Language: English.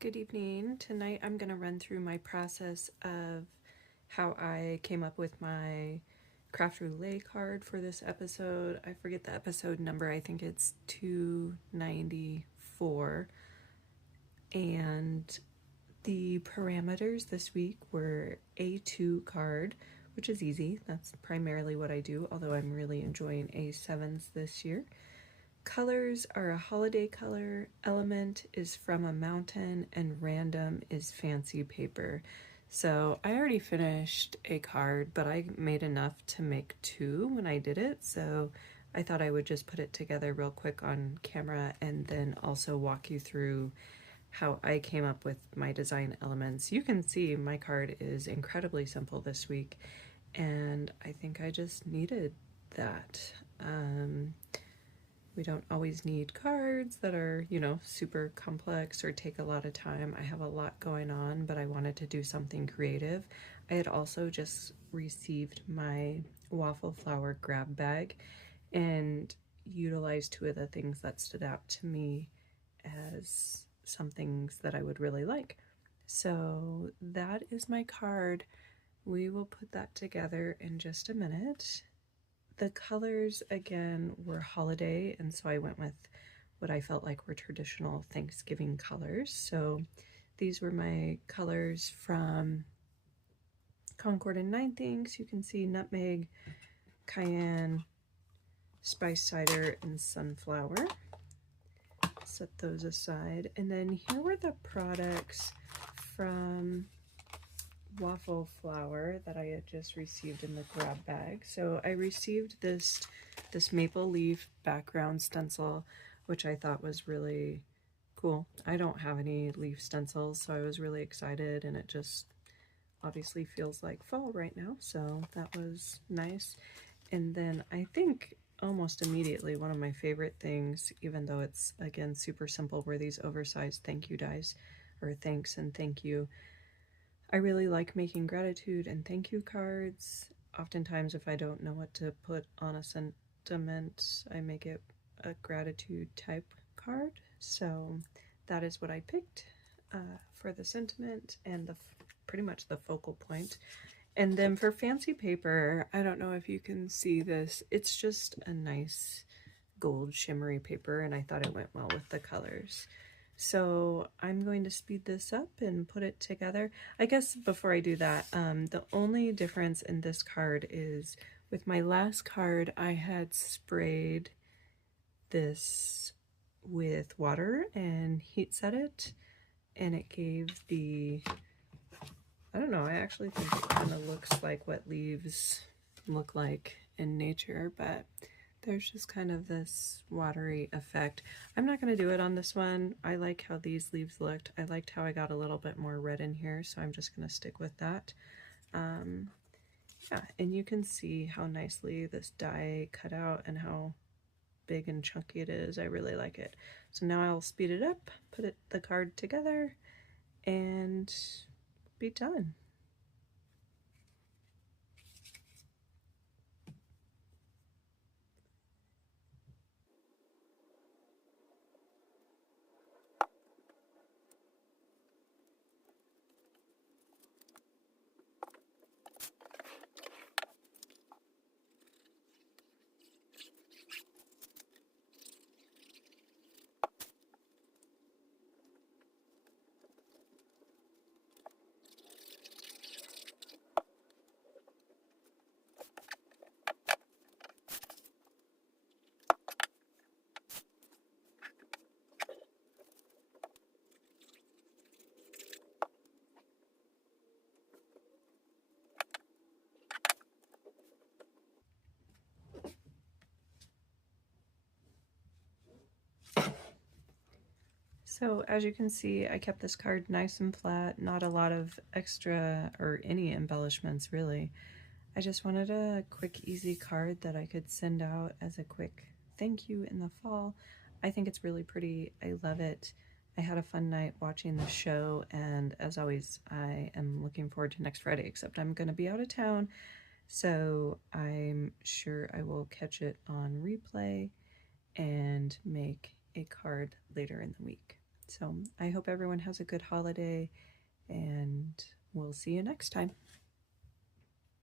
Good evening. Tonight I'm going to run through my process of how I came up with my Craft Roulette card for this episode. I forget the episode number. I think it's 294. And the parameters this week were A2 card, which is easy. That's primarily what I do, although I'm really enjoying A7s this year. Colors are a holiday color, element is from a mountain, and random is fancy paper. So I already finished a card, but I made enough to make two when I did it. So I thought I would just put it together real quick on camera and then also walk you through how I came up with my design elements. You can see my card is incredibly simple this week, and I think I just needed that. We don't always need cards that are, super complex or take a lot of time. I have a lot going on, but I wanted to do something creative. I had also just received my waffle flower grab bag and utilized two of the things that stood out to me as some things that I would really like. So that is my card. We will put that together in just a minute. The colors, again, were holiday, and so I went with what I felt like were traditional Thanksgiving colors. So these were my colors from Concord and Nine Things. You can see nutmeg, cayenne, spice cider, and sunflower. Set those aside. And then here were the products from waffle flower that I had just received in the grab bag. So I received this maple leaf background stencil, which I thought was really cool. I don't have any leaf stencils, so I was really excited, and it just obviously feels like fall right now, so that was nice. And then I think almost immediately one of my favorite things, even though it's again super simple, were these oversized thank you dies, or thanks and thank you. I really like making gratitude and thank you cards. Oftentimes, if I don't know what to put on a sentiment, I make it a gratitude type card. So that is what I picked for the sentiment and pretty much the focal point. And then for fancy paper, I don't know if you can see this. It's just a nice gold shimmery paper, and I thought it went well with the colors. So I'm going to speed this up and put it together. I guess before I do that, the only difference in this card is with my last card, I had sprayed this with water and heat set it, and it gave I don't know, I actually think it kind of looks like what leaves look like in nature, but there's just kind of this watery effect. I'm not going to do it on this one. I like how these leaves looked. I liked how I got a little bit more red in here, so I'm just going to stick with that. Yeah, and you can see how nicely this die cut out and how big and chunky it is. I really like it. So now I'll speed it up, put the card together, and be done. So as you can see, I kept this card nice and flat, not a lot of extra or any embellishments really. I just wanted a quick, easy card that I could send out as a quick thank you in the fall. I think it's really pretty. I love it. I had a fun night watching the show, and as always, I am looking forward to next Friday, except I'm going to be out of town, so I'm sure I will catch it on replay and make a card later in the week. So I hope everyone has a good holiday, and we'll see you next time.